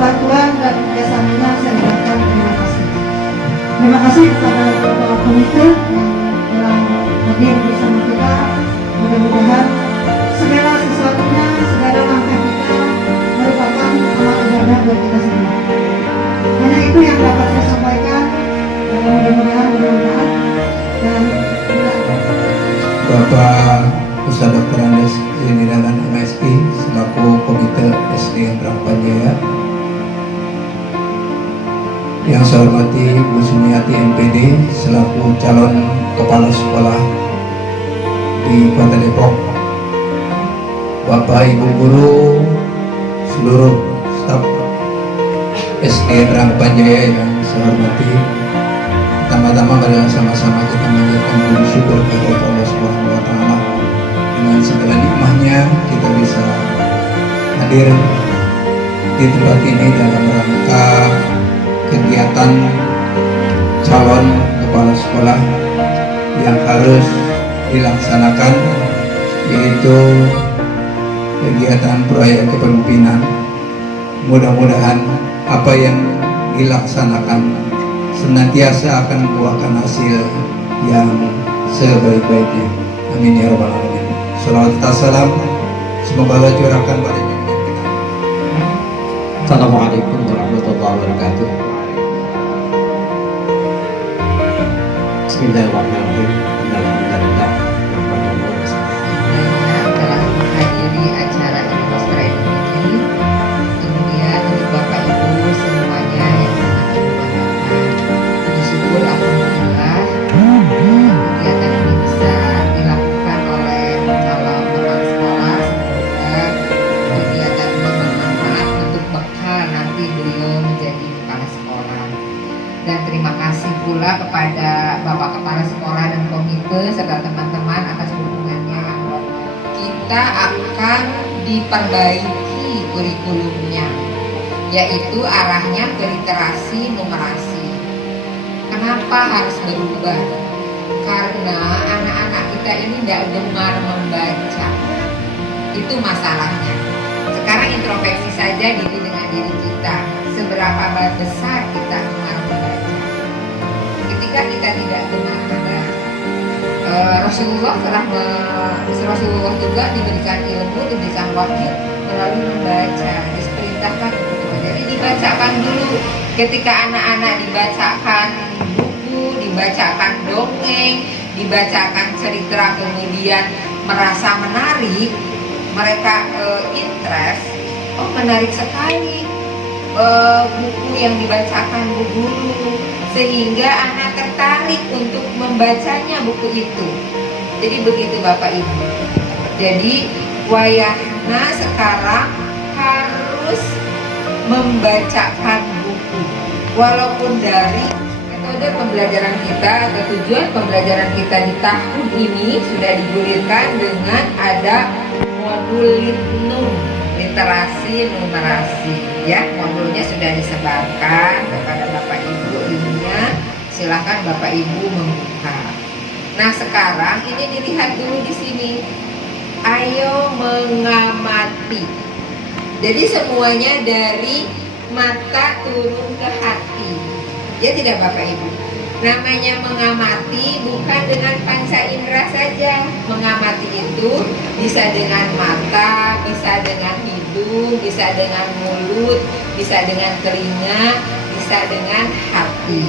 bantuan dan kerjasamanya saya ucapkan terima kasih. Terima kasih kepada ketua komite yang telah hadir bersama kita. Mudah-mudahan segala sesuatunya, segala langkah kita merupakan amal ibadah buat kita semua. Hanya itu yang dapat saya sampaikan. Mudah-mudahan bermanfaat dan Bapak Ustadz Dr. Andes Zainuddin MSI selaku Komite SD Brahpanjaya, yang saya hormati Bu Sumiati MPD selaku calon kepala sekolah di Kota Depok, Bapak Ibu guru, seluruh staf SD Brahpanjaya yang saya hormati. Pertama-tama adalah sama-sama kita mengucapkan puji syukur kepada Allah Subhanahu wa Ta'ala. Dengan segala nikmatnya kita bisa hadir di tempat ini dalam rangka kegiatan calon kepala sekolah yang harus dilaksanakan, yaitu kegiatan proyek kepemimpinan. Mudah-mudahan apa yang dilaksanakan senantiasa akan membuahkan hasil yang sebaik-baiknya. Amin ya rabbal alamin. Salawat dan salam semoga Allah curahkan pada junjungan kita. Assalamualaikum warahmatullahi wabarakatuh. Bismillahirrahmanirrahim. Alhamdulillah. Telah menghadiri acara Indostra ini, kemudian untuk Bapak Ibu semuanya yang sangat berbahagia, puji syukur alhamdulillah kegiatan ini bisa dilakukan oleh calon kepala sekolah. Semoga kegiatan ini bermanfaat untuk bekal nanti beliau menjadi kepala sekolah. Dan terima kasih pula kepada Bapak Kepala Sekolah dan komite serta teman-teman atas dukungannya. Kita akan diperbaiki kurikulumnya, yaitu arahnya ke literasi numerasi. Kenapa harus berubah? Karena anak-anak kita ini tidak gemar membaca. Itu masalahnya. Sekarang introspeksi saja diri dengan diri kita. Seberapa besar kita gemar membaca? Ketika kita tidak gemar membaca, Rasulullah Rasulullah juga diberikan ilmu, diberikan wahyu melalui membaca, diperintahkan untuk membaca. Jadi dibacakan dulu. Ketika anak-anak dibacakan buku, dibacakan dongeng, dibacakan cerita, kemudian merasa menarik, mereka interest, oh menarik sekali buku yang dibacakan bu guru, sehingga anak tertarik untuk membacanya buku itu. Jadi begitu Bapak Ibu. Jadi wayahna sekarang harus membacakan buku, walaupun dari metode pembelajaran kita atau tujuan pembelajaran kita di tahun ini sudah digulirkan dengan ada modul litnum, literasi numerasi, ya. Modulnya sudah disebarkan kepada Bapak Ibu, linknya silakan Bapak Ibu membuka. Nah sekarang ini dilihat dulu di sini. Ayo mengamati. Jadi semuanya dari mata turun ke hati. Ya tidak Bapak Ibu? Namanya mengamati bukan dengan panca indera saja. Mengamati itu bisa dengan mata, bisa dengan hidung, bisa dengan mulut, bisa dengan telinga, bisa dengan hati.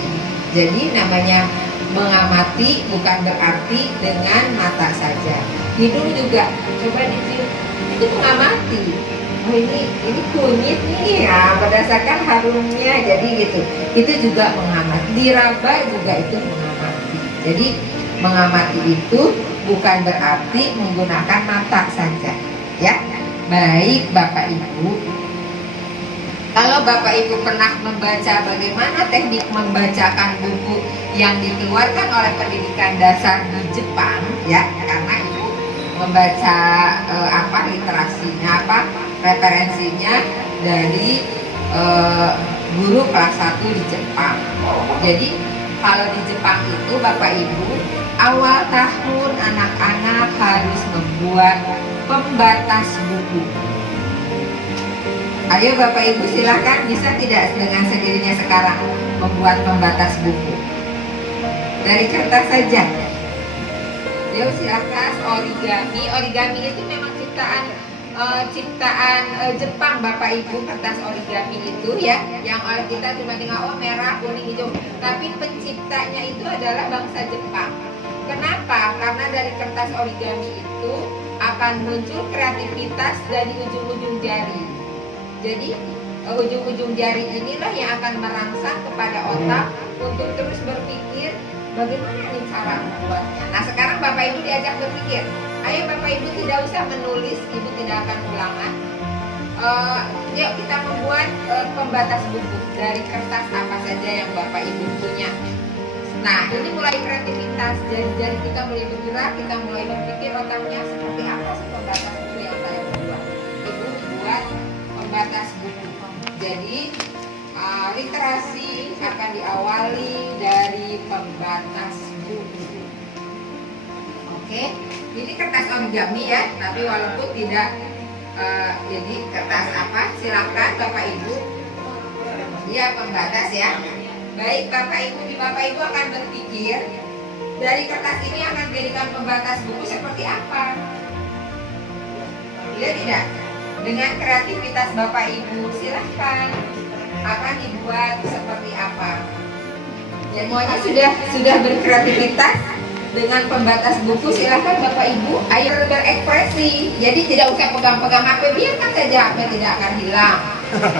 Jadi namanya mengamati bukan berarti dengan mata saja. Hidung juga, coba dicium, itu mengamati. Oh ini kunyit nih ya, berdasarkan harumnya, jadi gitu. Itu juga mengamati. Diraba juga itu mengamati. Jadi mengamati itu bukan berarti menggunakan mata saja, ya. Baik Bapak Ibu, kalau Bapak Ibu pernah membaca bagaimana teknik membacakan buku yang dikeluarkan oleh pendidikan dasar di Jepang, ya, karena itu membaca literasinya, referensinya dari guru kelas 1 di Jepang. Jadi kalau di Jepang itu Bapak Ibu awal tahun anak-anak harus membuat pembatas buku. Ayo Bapak Ibu silahkan, bisa tidak dengan sendirinya sekarang membuat pembatas buku dari kertas saja. Yuk silahkan origami. Origami itu memang ciptaan Jepang Bapak Ibu, kertas origami itu ya, yang orang kita cuma tinggal merah, kuning, hijau. Tapi penciptanya itu adalah bangsa Jepang. Kenapa? Karena dari kertas origami itu akan muncul kreativitas dari ujung-ujung jari. Jadi ujung-ujung jari inilah yang akan merangsang kepada otak untuk terus berpikir bagaimana nih cara membuatnya. Nah sekarang Bapak Ibu diajak berpikir. Ayo Bapak Ibu tidak usah menulis, Ibu tidak akan ulangan. Yuk kita membuat pembatas buku dari kertas apa saja yang Bapak Ibu punya. Nah ini mulai kreativitas, jari-jari kita mulai bergerak, kita mulai berpikir otaknya seperti apa sih pembatas buku yang saya buat. Ibu buat pembatas buku. Jadi literasi akan diawali dari pembatas buku. Oke, ini kertas origami ya, tapi walaupun tidak jadi kertas apa, silakan Bapak Ibu. Ya pembatas ya. Baik Bapak Ibu akan berpikir dari kertas ini akan dijadikan pembatas buku seperti apa? Iya tidak? Dengan kreativitas Bapak Ibu silahkan akan dibuat seperti apa? Jadi semuanya sudah berkreativitas dengan pembatas buku, silahkan Bapak Ibu ayo berekspresi. Jadi tidak usah pegang-pegang HP, biarkan saja HP tidak akan hilang.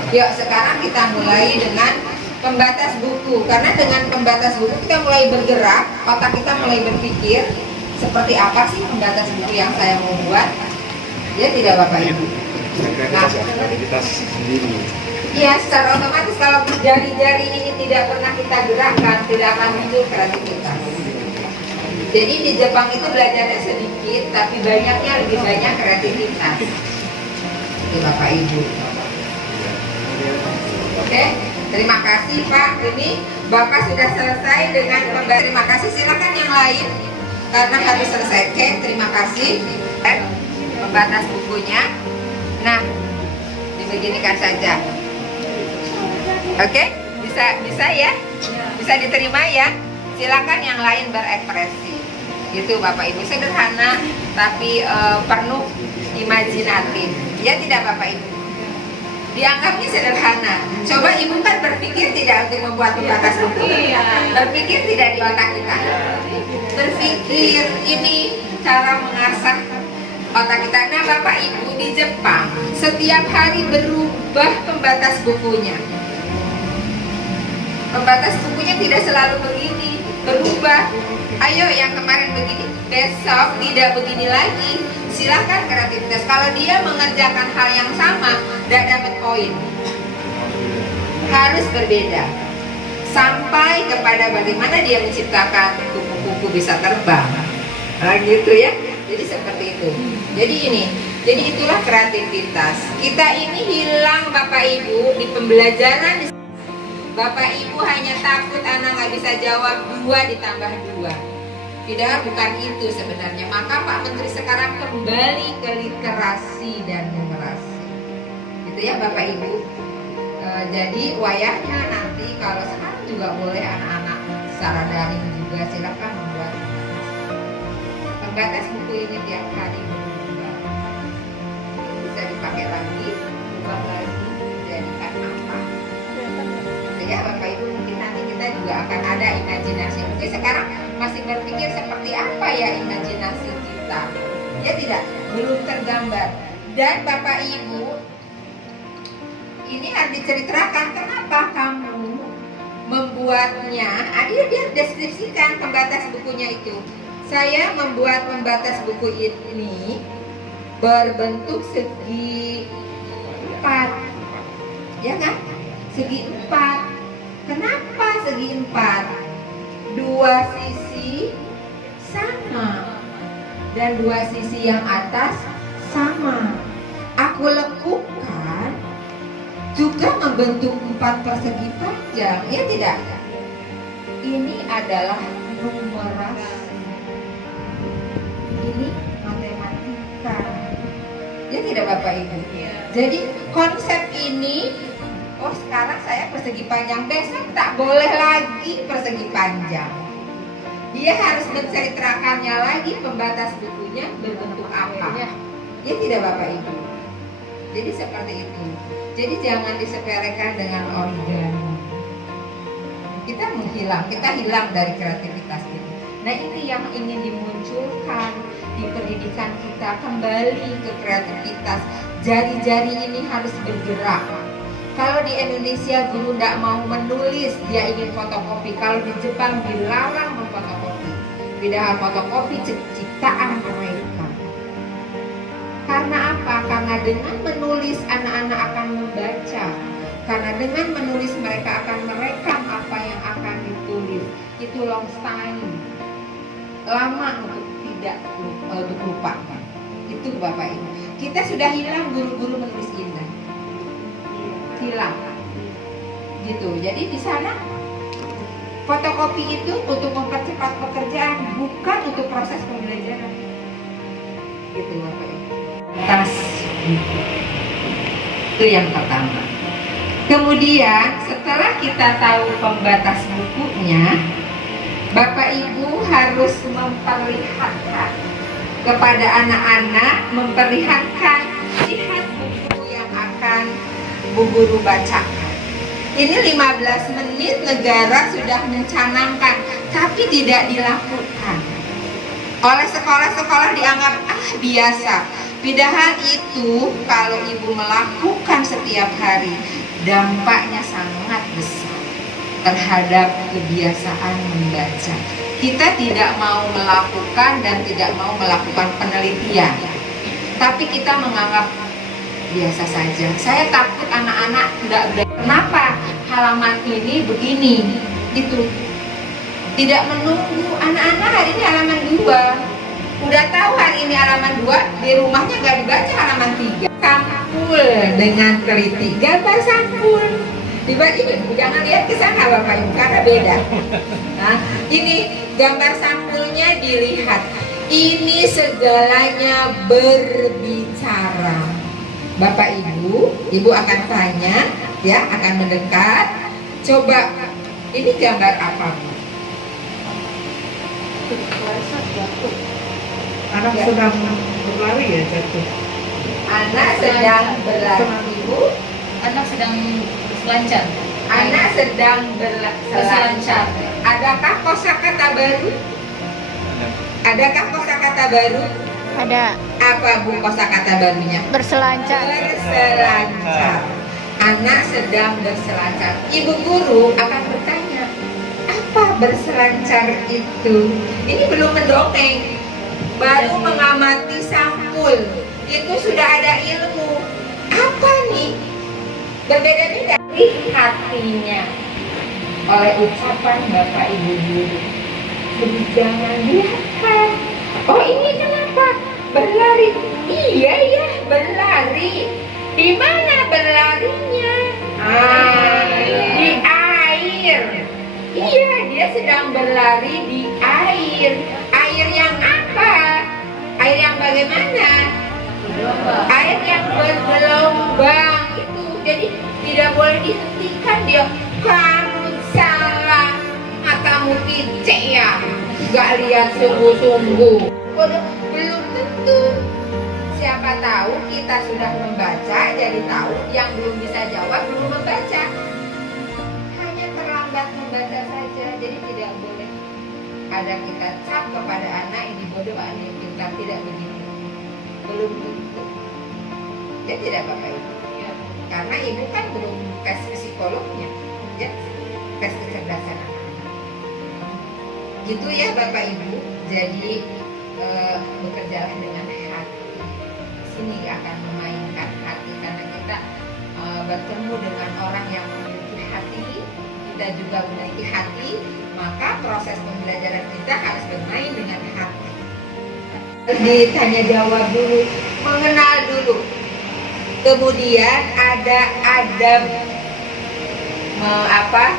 Yuk sekarang kita mulai dengan pembatas buku, karena dengan pembatas buku kita mulai bergerak, otak kita mulai berpikir seperti apa sih pembatas buku yang saya mau buat. Ya tidak Bapak Ibu? Nah, kreativitas sendiri. iya secara otomatis kalau jari-jari ini tidak pernah kita gerakkan, tidak akan muncul kreativitas. Jadi di Jepang itu belajarnya sedikit, tapi banyaknya lebih banyak kreativitas. Oke Bapak Ibu. Oke, terima kasih Pak. Ini Bapak sudah selesai dengan pembatas. Terima kasih. Silakan yang lain karena harus selesai. Oke, terima kasih. Pembatas bukunya. Nah, dibeginikan saja. Oke, bisa ya? Bisa diterima ya? Silakan yang lain berekspresi. Gitu Bapak Ibu, sederhana tapi penuh imajinatif. Ya tidak Bapak Ibu? Dianggapnya sederhana. Coba Ibu kan berpikir tidak untuk membuat pembatas buku. Berpikir tidak di otak kita. Berpikir ini cara mengasah otak kita. Nah Bapak Ibu di Jepang setiap hari berubah pembatas bukunya. Pembatas bukunya tidak selalu begini, berubah. Ayo yang kemarin begini, besok tidak begini lagi. Silahkan kreativitas. Kalau dia mengerjakan hal yang sama, tidak dapat poin. Harus berbeda. Sampai kepada bagaimana dia menciptakan kupu-kupu bisa terbang. Nah gitu ya. Jadi seperti itu. Jadi itulah kreativitas. Kita ini hilang Bapak Ibu di pembelajaran. Bapak Ibu hanya takut anak nggak bisa jawab 2 ditambah 2. Tidak, bukan itu sebenarnya. Maka Pak Menteri sekarang kembali ke literasi dan numerasi. Gitu ya Bapak Ibu. Jadi wayahnya nanti kalau sekarang juga boleh anak-anak secara daring juga silakan membuat pembatas buku ini tiap hari berubah. Bisa dipakai lagi, ubah lagi, jadikan apa? Ya Bapak Ibu, mungkin nanti kita juga akan ada imajinasi. Mungkin sekarang masih berpikir seperti apa ya imajinasi kita. Ya tidak, belum tergambar. Dan Bapak Ibu, ini harus diceritakan kenapa kamu membuatnya. Ayo dia deskripsikan pembatas bukunya itu. Saya membuat pembatas buku ini berbentuk segi 4. Ya kan? Segi 4. Kenapa segi 4? 2 sisi sama dan 2 sisi yang atas sama. Aku lekukan juga membentuk 4 persegi panjang. Ya tidak? Ini adalah numerasi. Ini matematika. Ya tidak Bapak Ibu? Jadi konsep ini, oh sekarang saya persegi panjang, besok tak boleh lagi persegi panjang. Dia harus menceritakannya lagi pembatas bukunya berbentuk apa. Ya tidak Bapak Ibu. Jadi seperti itu. Jadi jangan disepelekan dengan origami. Kita hilang dari kreativitas ini. Nah ini yang ingin dimunculkan di pendidikan kita, kembali ke kreativitas. Jari-jari ini harus bergerak. Kalau di Indonesia guru tidak mau menulis, dia ingin fotokopi. Kalau di Jepang dilarang memfotokopi. Padahal fotokopi ciptaan mereka. Karena apa? Karena dengan menulis anak-anak akan membaca. Karena dengan menulis mereka akan merekam apa yang akan ditulis. Itu long time. Lama untuk lupa. Itu Bapak Ibu. Kita sudah hilang guru-guru menulis indah. Hilang. Gitu. Jadi di sana fotokopi itu untuk mempercepat pekerjaan, bukan untuk proses pembelajaran. Gitu Bapak Ibu. Tas buku. Itu yang pertama. Kemudian setelah kita tahu pembatas bukunya, Bapak Ibu harus memperlihatkan kepada anak-anak, lihat buku yang akan Bu Guru bacakan. Ini 15 menit negara sudah mencanangkan, tapi tidak dilakukan. Oleh sekolah-sekolah dianggap biasa. Padahal itu kalau ibu melakukan setiap hari, dampaknya sangat besar terhadap kebiasaan membaca. Kita tidak mau melakukan dan tidak mau melakukan penelitian, tapi kita menganggap biasa saja. Saya takut anak-anak tidak belajar. Kenapa halaman ini begini? Itu tidak menunggu. Anak-anak hari ini halaman 2. Udah tahu hari ini halaman 2, di rumahnya nggak dibaca halaman 3. Sampul dengan teliti, gambar sampul. Dibaca, jangan lihat ke sana Bapak Ibu karena beda. Nah, ini gambar sampulnya dilihat. Ini segalanya berbicara. Bapak Ibu akan tanya, ya, akan mendekat. Coba, ini gambar apa? Anak sedang berlari ya jatuh. Anak sedang berlari. Ibu, Anak sedang selancar. anak sedang berselancar. Adakah kosakata baru? Adakah kosakata baru? Ada Apa Bu kosakata barunya? berselancar. Berselancar. Anak sedang berselancar. Ibu guru akan bertanya, apa berselancar itu? Ini belum mendongeng, baru mengamati sampul. Itu sudah ada ilmu. Apa nih? Berbeda-beda di hatinya oleh ucapan Bapak Ibu guru. Jadi jangan lihatkan. Oh ini kenapa? Berlari. Iya ya berlari. Di mana berlarinya? Di air. Iya dia sedang berlari di air. Air yang apa? Air yang bagaimana? Air yang bergelombang itu. Jadi tidak boleh dihentikan dia. Kamu salah, matamu kicik ya, gak lihat sungguh-sungguh. Belum tentu. Siapa tahu kita sudah membaca, jadi tahu. Yang belum bisa jawab belum membaca. Hanya terlambat membaca saja. Jadi tidak boleh ada kita cap kepada anak ini bodoh, ini pintar, tidak begitu. Belum tentu. Ya tidak Bapak Ibu. Karena ibu kan belum tes psikolognya, ya, tes kecerdasan anak-anak. Gitu ya Bapak Ibu. Jadi bekerjalah dengan hati. Sini akan memainkan hati karena kita bertemu dengan orang yang memiliki hati, kita juga memiliki hati, maka proses pembelajaran kita harus bermain dengan hati. Ditanya jawab dulu, mengenal dulu. Kemudian ada adab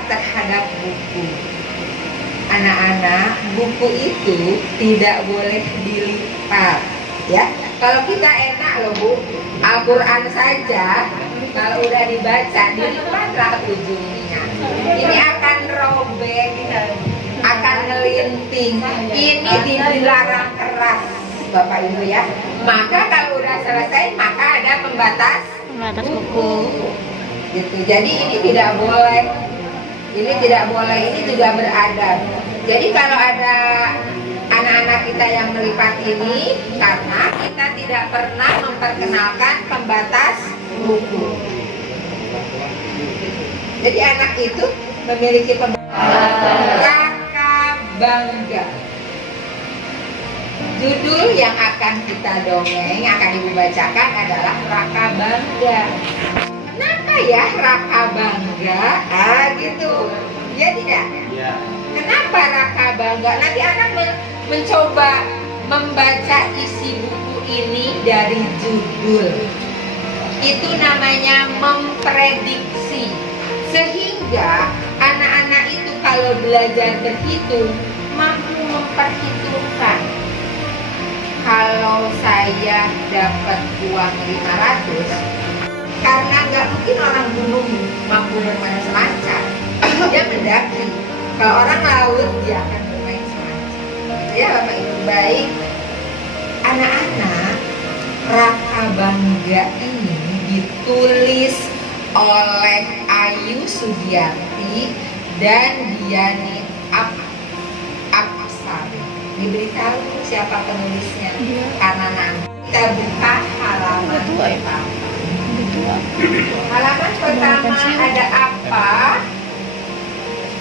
terhadap buku. Anak-anak, buku itu tidak boleh dilipat, ya. Kalau kita enak loh Bu, Al-Quran saja kalau udah dibaca dilihatlah ujungnya. Ini akan robek, akan ngelinting. Ini dilarang keras Bapak Ibu ya. Maka kalau udah selesai maka ada pembatas Atas kuku. gitu. Jadi ini tidak boleh. Ini tidak boleh, ini juga beradab. Jadi kalau ada anak-anak kita yang melipat ini, karena kita tidak pernah memperkenalkan pembatas buku. Jadi anak itu memiliki pembatas raka bangga. Judul yang akan kita dongeng, yang akan Ibu bacakan adalah Raka Bangga. Kenapa ya Raka Bangga? Gitu. Ya tidak? Ya. Kenapa Raka Bangga? Nanti anak mencoba membaca isi buku ini dari judul. Itu namanya memprediksi. Sehingga anak-anak itu kalau belajar berhitung mampu memperhitungkan. Kalau saya dapat uang 500, karena nggak mungkin orang gunung mampu bermain selancar, dia mendaki. Kalau orang laut dia akan bermain selancar. Gitu ya Bapak Ibu. Baik, anak-anak, Raka Bangga ini ditulis oleh Ayu Sugiarti dan Diani Apsari. Diberitahu siapa penulisnya karena nanti kita buka halaman pertama. Halaman pertama ada apa?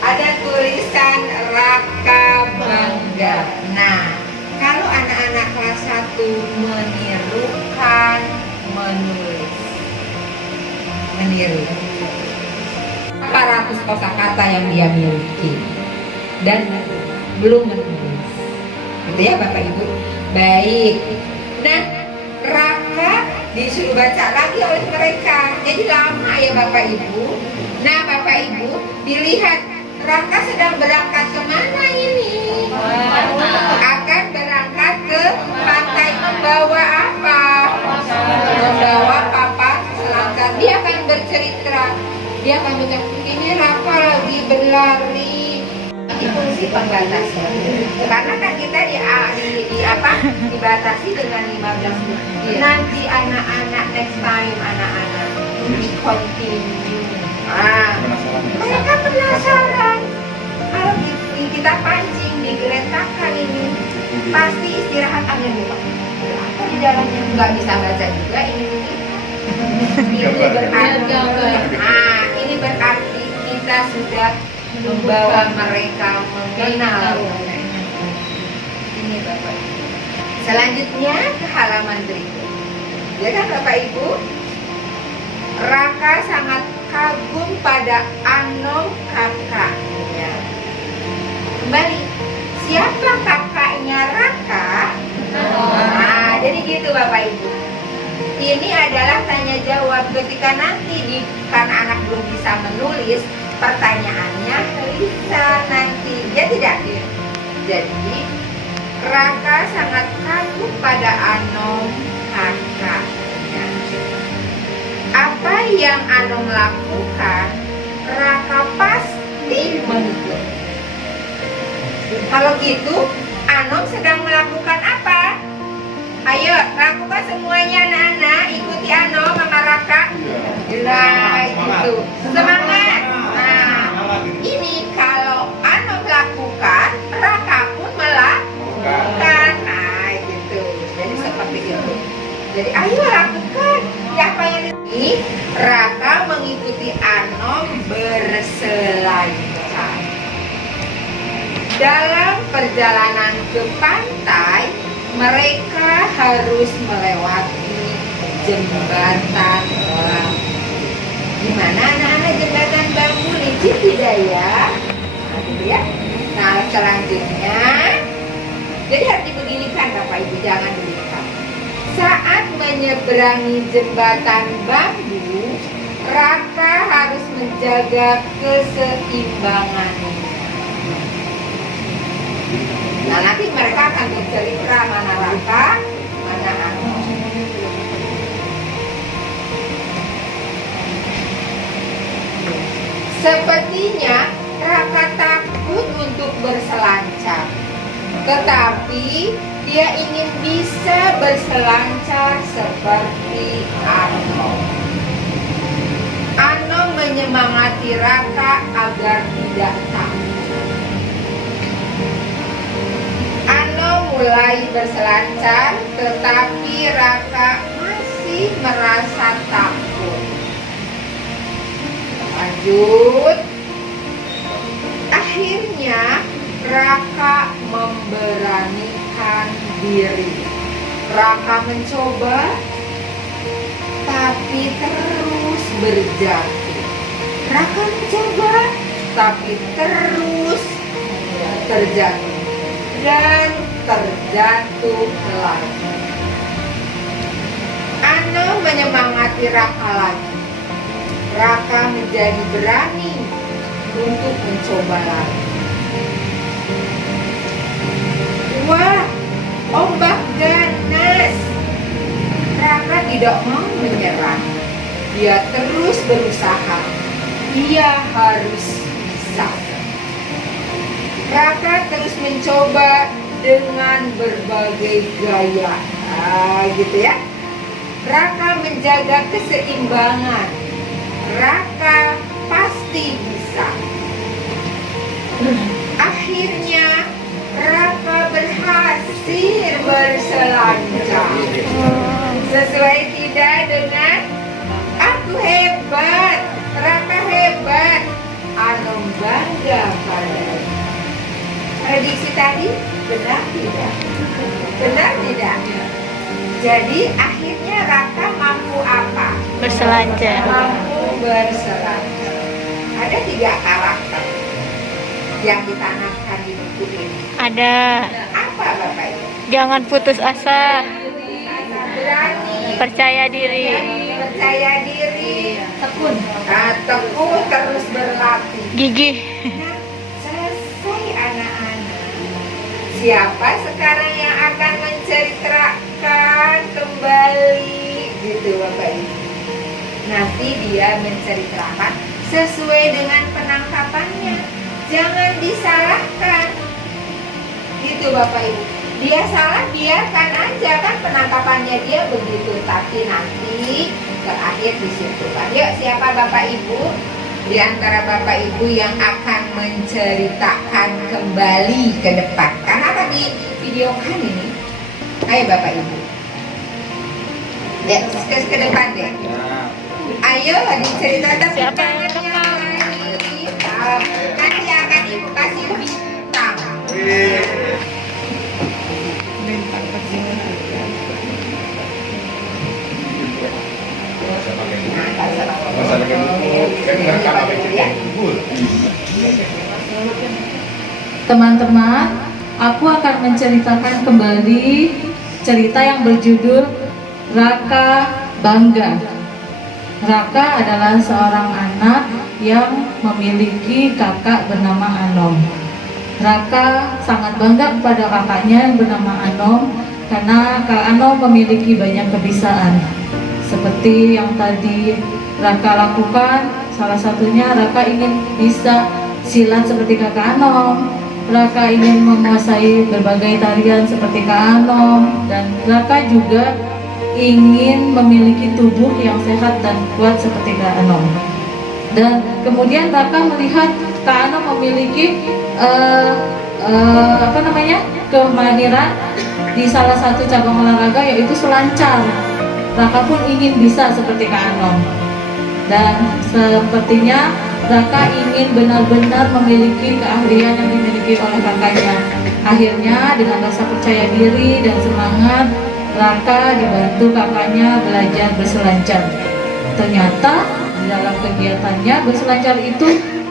Ada tulisan Raka Bangga. Nah, kalau anak-anak kelas 1 menirukan menulis. Meniru 400 kosakata yang dia miliki dan belum menulis. Gitu ya Bapak Ibu. Baik. Nah, Raka disuruh baca lagi oleh mereka. Jadi lama ya Bapak Ibu. Nah Bapak Ibu, dilihat Raka sedang berangkat kemana ini? Akan berangkat ke pantai. Membawa apa? Membawa papan selancar. Dia akan bercerita. Dia akan bilang, ini Raka lagi berlari. Itu fungsi pembatasnya. Karena kan kita dibatasi dengan 15 menit. Nanti anak-anak next time anak-anak continue. Mereka penasaran. Kalau kita pancing digeletakkan ini, pasti istirahat angin dulu. Apa di dalamnya nggak bisa baca juga ini ini berarti kita sudah membawa mereka mengenal. Ini Bapak Ibu. Selanjutnya ke halaman berikut. Ya kan Bapak Ibu? Raka sangat kagum pada Anom kakaknya. Kembali, siapa kakaknya Raka? Nah, jadi gitu Bapak Ibu. Ini adalah tanya jawab ketika nanti karena anak belum bisa menulis, pertanyaannya bisa nanti. Ya tidak? Jadi Raka sangat kagum pada Anom kakaknya. Apa yang Anom lakukan, Raka pasti mengikuti. Kalau gitu, Anom sedang melakukan apa? Ayo, lakukan semuanya anak-anak, ikuti Anom sama Raka. Nah, gitu. Semangat. Nah, ini kalau Anom lakukan, Raka pun melakukan. Nah, gitu. Jadi seperti itu. Jadi ayo lakukan. Ya, apa yang ini? Raka mengikuti Anom berselancar. Dalam perjalanan ke pantai, mereka harus melewati jembatan bambu. Gimana anak-anak jembatan bambu? Licin tidak ya? Nah, gitu ya. Nah, selanjutnya, jadi harus dibeginikan Bapak Ibu, jangan dilihat. Saat menyeberangi jembatan bambu, Raka harus menjaga keseimbangannya. Nah, nanti mereka akan bercerita mana Raka, mana Anom. Sepertinya Raka takut untuk berselancar, tetapi dia ingin bisa berselancar seperti Anom. Anom menyemangati Raka agar tidak takut. Anom mulai berselancar, tetapi Raka masih merasa takut. Lanjut. Akhirnya Raka memberanikan diri. Raka mencoba, tapi terus berjatuh. Raka mencoba, tapi terus terjatuh dan terjatuh lagi. Anom menyemangati Raka lagi. Raka menjadi berani untuk mencoba lagi. Wah, ombak ganas. Raka tidak mau menyerah. Dia terus berusaha. Dia harus bisa. Raka terus mencoba dengan berbagai gaya. Gitu ya. Raka menjaga keseimbangan. Raka pasti bisa. Akhirnya Raka berhasil berselancar. Sesuai tidak dengan aku hebat, Raka hebat, Anom bangga padanya. Prediksi tadi benar tidak? Benar tidak? Jadi akhirnya Raka mampu apa? Berselancar. Mampu berselancar. Ada 3 karakter yang ditanamkan di buku ini. Ada. Apa Bapak Ibu? Jangan putus asa. Berani, Percaya diri. percaya diri, tekun, tekun terus berlatih. Gigih. Nah, selesai anak-anak. Siapa sekarang yang akan menceritakan kembali gitu Bapak Ibu? Nanti dia menceritakan sesuai dengan penangkapannya. Jangan disalahkan. Gitu Bapak Ibu. Dia salah, biarkan aja, kan penangkapannya dia begitu. Tapi nanti terakhir disimpulkan. Yuk, siapa Bapak Ibu di antara Bapak Ibu yang akan menceritakan kembali ke depan? Karena tadi videokan ini. Ayo Bapak Ibu. Ya, ke depan deh. Ayo diceritakan Siapa yang tangannya lagi. Nanti akan Ibu kasih bintang. Teman-teman, aku akan menceritakan kembali cerita yang berjudul Raka Bangga. Raka adalah seorang anak yang memiliki kakak bernama Anom. Raka sangat bangga kepada kakaknya yang bernama Anom karena Kak Anom memiliki banyak kebiasaan. Seperti yang tadi Raka lakukan, salah satunya Raka ingin bisa silat seperti kakak Anom. Raka ingin menguasai berbagai tarian seperti Kak Anom, dan Raka juga ingin memiliki tubuh yang sehat dan kuat seperti Kak Anom. Dan kemudian Raka melihat Kak Anom memiliki kemahirian di salah satu cabang olahraga, yaitu selancar. Raka pun ingin bisa seperti Kak Anom. Dan sepertinya Raka ingin benar-benar memiliki keahlian yang dimiliki oleh kakaknya. Akhirnya dengan rasa percaya diri dan semangat, Raka dibantu kakaknya belajar berselancar. Ternyata di dalam kegiatannya berselancar itu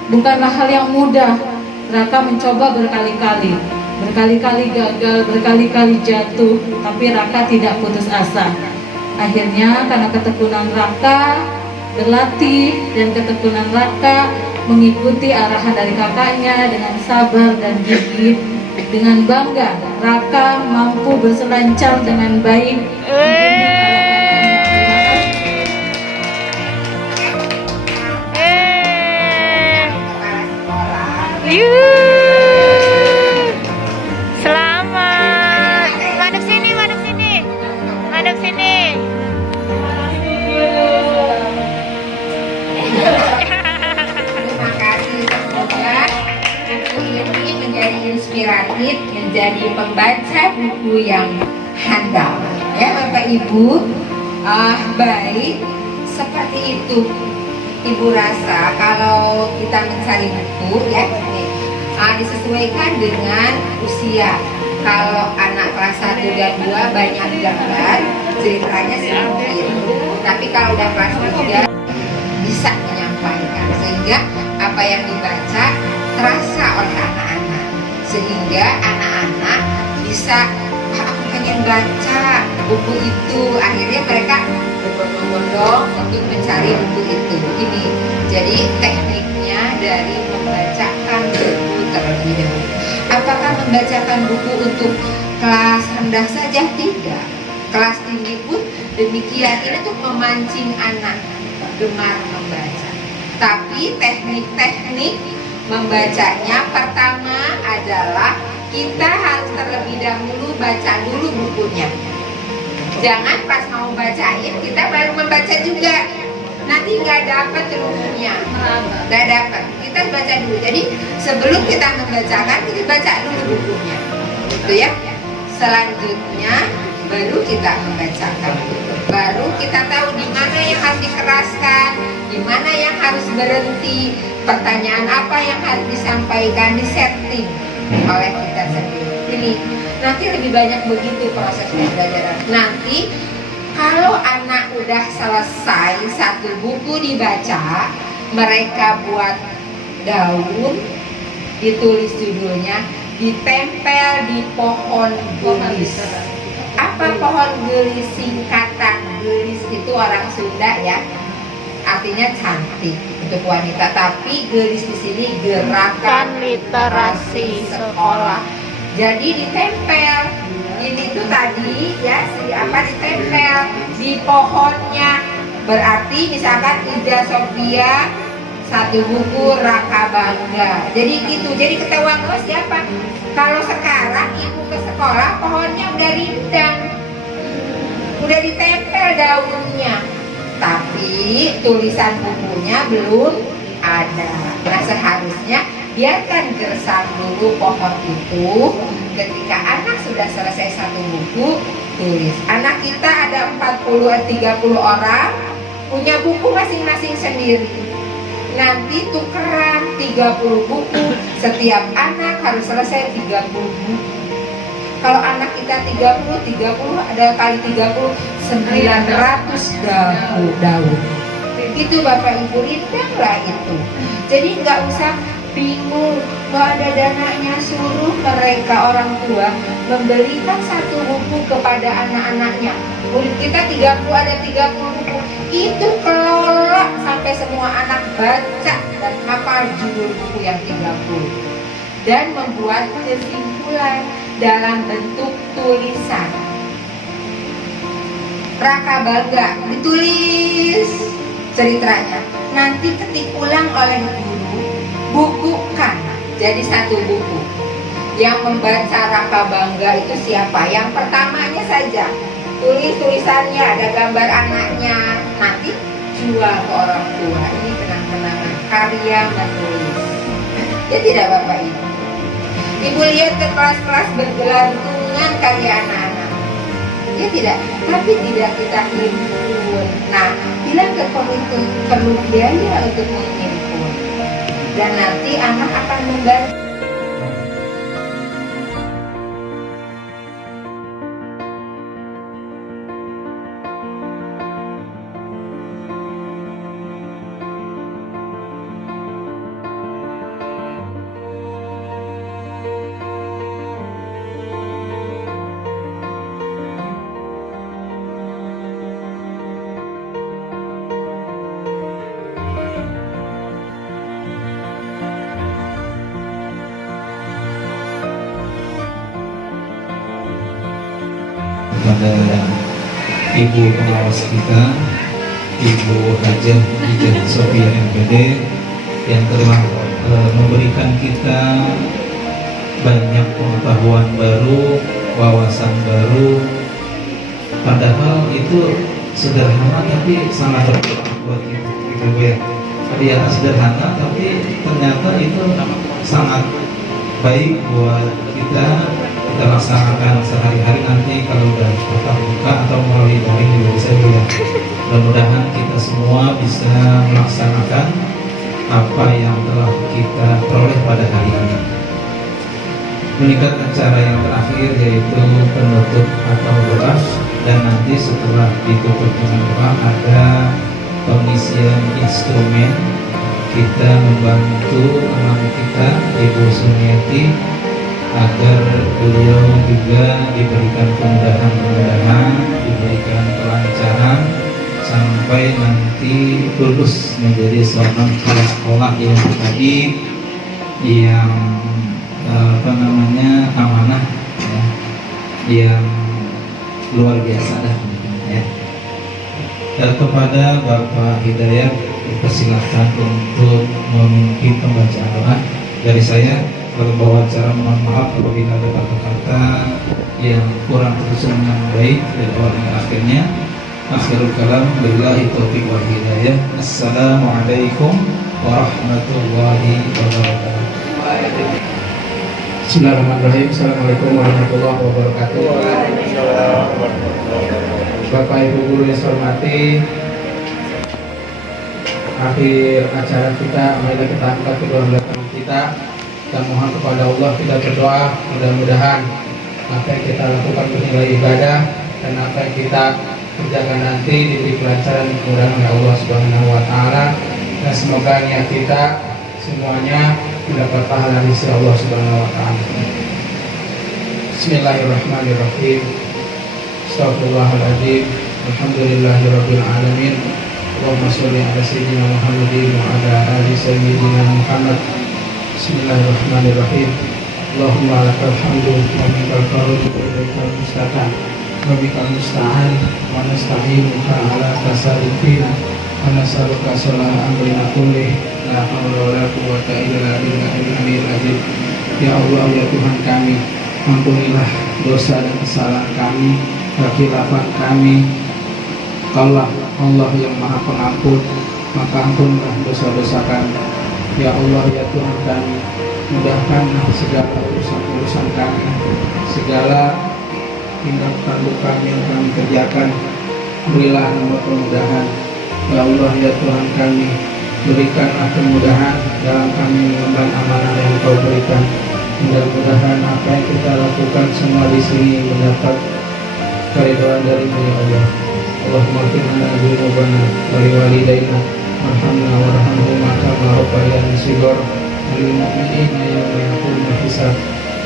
bukanlah hal yang mudah. Raka mencoba berkali-kali gagal, berkali-kali jatuh, tapi Raka tidak putus asa. Akhirnya karena ketekunan Raka berlatih dan ketekunan Raka mengikuti arahan dari kakaknya dengan sabar dan gigih, dengan bangga Raka mampu berselancar dengan baik. Ibu ini menjadi inspiratif, menjadi pembaca buku yang handal. Ya Bapak Ibu, baik seperti itu. Ibu rasa kalau kita mencari buku ya, disesuaikan dengan usia. Kalau anak kelas 1 dan 2 banyak gambar, ceritanya sedikit. Tapi kalau udah kelas 3 bisa menyampaikan, sehingga apa yang dibaca terasa oleh anak-anak, sehingga anak-anak bisa aku pengen baca buku itu. Akhirnya mereka berbondong-bondong untuk mencari buku itu. Ini jadi tekniknya dari membacakan buku terlebih dahulu. Apakah membacakan buku untuk kelas rendah saja? Tidak. Kelas tinggi pun demikian. Ini untuk memancing anak gemar membaca. Tapi teknik-teknik membacanya pertama adalah kita harus terlebih dahulu baca dulu bukunya. Jangan pas mau bacain kita baru membaca juga, nanti nggak dapat bukunya, nggak dapat. Kita baca dulu. Jadi sebelum kita membacakan kita baca dulu bukunya, gitu ya. Selanjutnya baru kita membacakan, baru kita tahu di mana yang harus dikeraskan, di mana yang harus berhenti, pertanyaan apa yang harus disampaikan, disetting oleh kita sendiri. Ini nanti lebih banyak begitu proses pembelajaran. Nanti kalau anak udah selesai satu buku dibaca, mereka buat daun, ditulis judulnya, ditempel di pohon gelis. Apa pohon gelis? Singkatan gelis itu orang Sunda ya, artinya cantik untuk wanita. Tapi gelis di sini gerakan literasi sekolah. Jadi ditempel. Ini tuh tadi ya ditempel di pohonnya. Berarti misalkan Ida Sofia satu buku Raka Bangga. Jadi gitu. Jadi ketahuan oh siapa. Kalau sekarang ibu ke sekolah pohonnya udah rindang, udah ditempel daunnya, tapi tulisan bukunya belum ada. Nah seharusnya biarkan gersang dulu pohon itu. Ketika anak sudah selesai satu buku, tulis. Anak kita ada 40-30 orang, punya buku masing-masing sendiri. Nanti tukeran 30 buku, setiap anak harus selesai 30 buku. Kalau anak kita 30 ada kali 30, 900 daun. Itu Bapak Ibu, rindanglah itu. Jadi nggak usah bingung, kalau ada dananya, suruh mereka orang tua memberikan satu buku kepada anak-anaknya. Murid kita 30 ada 30 buku, itu kelola sampai semua anak baca dan hafal judul buku yang 30 dan membuat kesimpulan dalam bentuk tulisan. Raka Bangga ditulis ceritanya, nanti ketik ulang oleh guru, bukukan jadi satu buku. Yang membaca Raka Bangga itu siapa? Yang pertamanya saja, tulis tulisannya, ada gambar anaknya, nanti jual ke orang tua. Ini kenang-kenangan karya menulis. Ya tidak Bapak Ibu? Ibu lihat ke kelas-kelas bergelantungan karya anak-anak. Ya tidak, tapi tidak kita himpun. Nah, bilang ke komite perlu biaya untuk menghimpun. Dan nanti anak akan membantu. Kepada Ibu pengawas kita, Ibu Hajah Ida Sofia MPD yang telah memberikan kita banyak pengetahuan baru, wawasan baru, padahal itu sederhana tapi sangat berguna buat kita, gitu ya. Tadi ya sederhana tapi ternyata itu sangat baik buat kita laksanakan sehari-hari nanti kalau udah tatap muka atau melalui daring juga bisa ya. Mudah-mudahan kita semua bisa melaksanakan apa yang telah kita peroleh pada hari ini. Meningkat acara yang terakhir yaitu penutup atau doa, dan nanti setelah ditutup dengan doa ada pengisian instrumen. Kita membantu teman kita Ibu Sumiati agar beliau juga diberikan kemudahan-kemudahan, diberikan kelancaran sampai nanti lulus menjadi seorang kepala sekolah yang tadi yang amanah ya, yang luar biasa dah ya. Dan kepada Bapak Hidayat dipersilakan untuk memimpin pembacaan doa. Dari saya berbawa acara mohon maaf apabila ada kata-kata yang kurang tersusun dengan baik dari awal hingga akhirnya. Akhirul kalam billahi taufiq wal hidayah. Assalamualaikum warahmatullahi wabarakatuh. Bismillahirrahmanirrahim. Assalamualaikum warahmatullahi wabarakatuh. Bapak Ibu guru yang saya hormati, akhir acara kita, marilah kita angkat kedua belah tangan kita dan mohon kepada Allah, kita berdoa mudah-mudahan apa yang kita lakukan bernilai ibadah dan apa yang kita kerjakan nanti diberi kelancaran dan kemudahan oleh Allah Subhanahu wa taala, dan semoga niat kita semuanya mendapat pahala di sisi Allah Subhanahu wa taala. Bismillahirrahmanirrahim. Astagfirullahaladzim. Alhamdulillahirabbil alamin. Allahumma sholli ala sayyidina Muhammadin wa ala ali sayyidina Muhammad. Bismillahirrahmanirrahim. Allahumma lakal hamdu wa minkal fadlu wa ilaikal mustaqim wa bikal musta'an wa nasta'inuka ala tasarrufina wa nas'aluka salaha amrina kullih la haula wa la quwwata illa billahil azim. Ya Allah, ya Tuhan kami, ampunilah dosa dan kesalahan kami, kekhilafan kami. Allah yang Maha Pengampun, maka ampunlah dosa-dosa kami. Ya Allah, ya Tuhan kami, mudahkanlah segala urusan-urusan kami, segala tindakan kami yang kami kerjakan, berilah nomor kemudahan. Ya Allah, ya Tuhan kami, berikanlah kemudahan dalam kami mengemban amanah yang Kau berikan. Mudah-mudahan apa yang kita lakukan semua di sini mendapat keridhaan dari-Mu ya Allah. Allahumma ighfir lana dzunubana wa liwalidayna warhamna warhamhuma kama rabbayana shighar lil mu'minina yawma yaqumul hisab.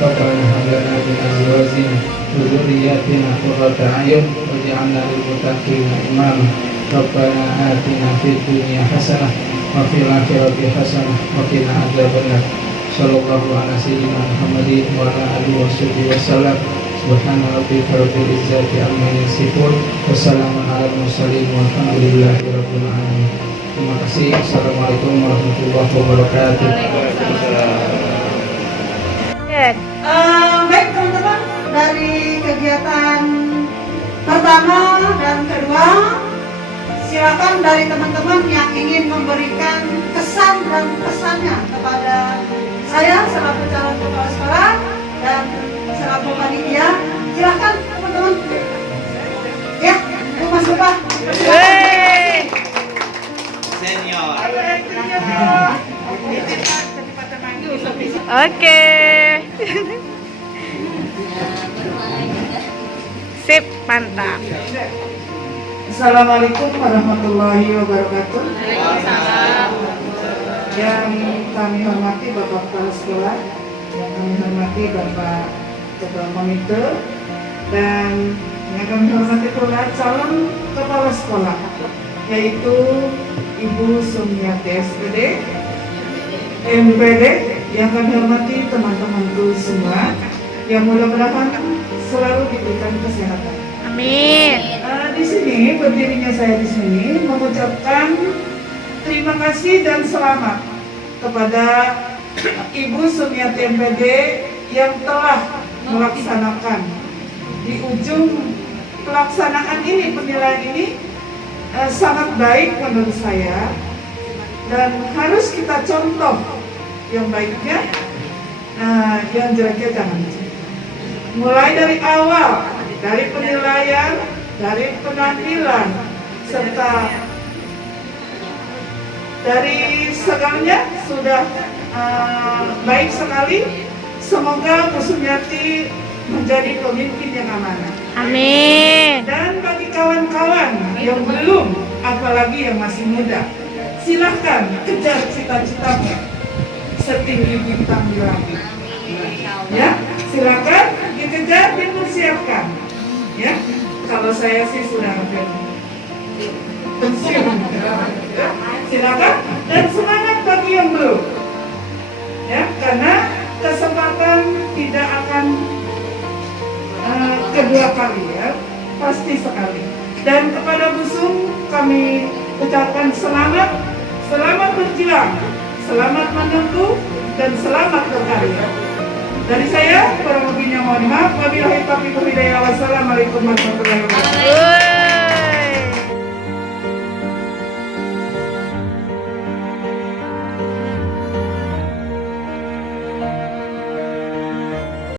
Rabbana hab lana min azwajina wa dhurriyyatina qurrata a'yun waj'alna lil muttaqina imama. Rabbana atina fid dunya hasanah wa fil akhirati hasanah wa qina adzabannar. Sallallahu ala sayyidina Muhammadin wa ala alihi wa sallam. Subhana rabbika rabbil izzati amma yasifun wa salamun alal mursalin walhamdulillahi rabbil alamin. Terima kasih. Assalamualaikum warahmatullahi wabarakatuh. Baik teman-teman, dari kegiatan pertama dan kedua, silakan dari teman-teman yang ingin memberikan kesan dan pesannya kepada saya selaku calon kepala sekolah dan selaku panitia. Silakan teman-teman. Ya, Mas Bapak. Senior. Oke. Sip, mantap. Assalamualaikum warahmatullahi wabarakatuh. Yang kami hormati Bapak Kepala Sekolah, yang kami hormati Bapak Ketua Komite, dan yang kami hormati pula calon Kepala Sekolah, yaitu Ibu Sumiati SPD, MPD, yang kami hormati teman-temanku semua, yang mudah-mudahan selalu diberikan kesehatan. Amin. Di sini berdirinya saya di sini mengucapkan terima kasih dan selamat kepada Ibu Sumiati MPD yang telah melaksanakan di ujung pelaksanaan ini, penilaian ini sangat baik menurut saya, dan harus kita contoh yang baiknya yang jeleknya jangan dicari. Mulai dari awal, dari penilaian, dari penampilan, serta dari segalanya sudah baik sekali. Semoga Bu Sumiati menjadi pemimpin yang amanah. Amin. Dan bagi kawan-kawan yang belum, apalagi yang masih muda, silahkan kejar cita-citamu setinggi bintang di langit. Ya, silakan dikejar, dipersiapkan. Ya, kalau saya sih sudah pensiun. Silakan dan semangat bagi yang belum. Ya, karena kesempatan tidak akan kedua kali, ya, pasti sekali. Dan kepada Bu Sum kami ucapkan selamat berjuang, selamat menunggu, dan selamat berkarya. Dari saya, kurang lebihnya mohon maaf. Wabillahi taufiq wal hidayah. Wassalamualaikum warahmatullahi wabarakatuh.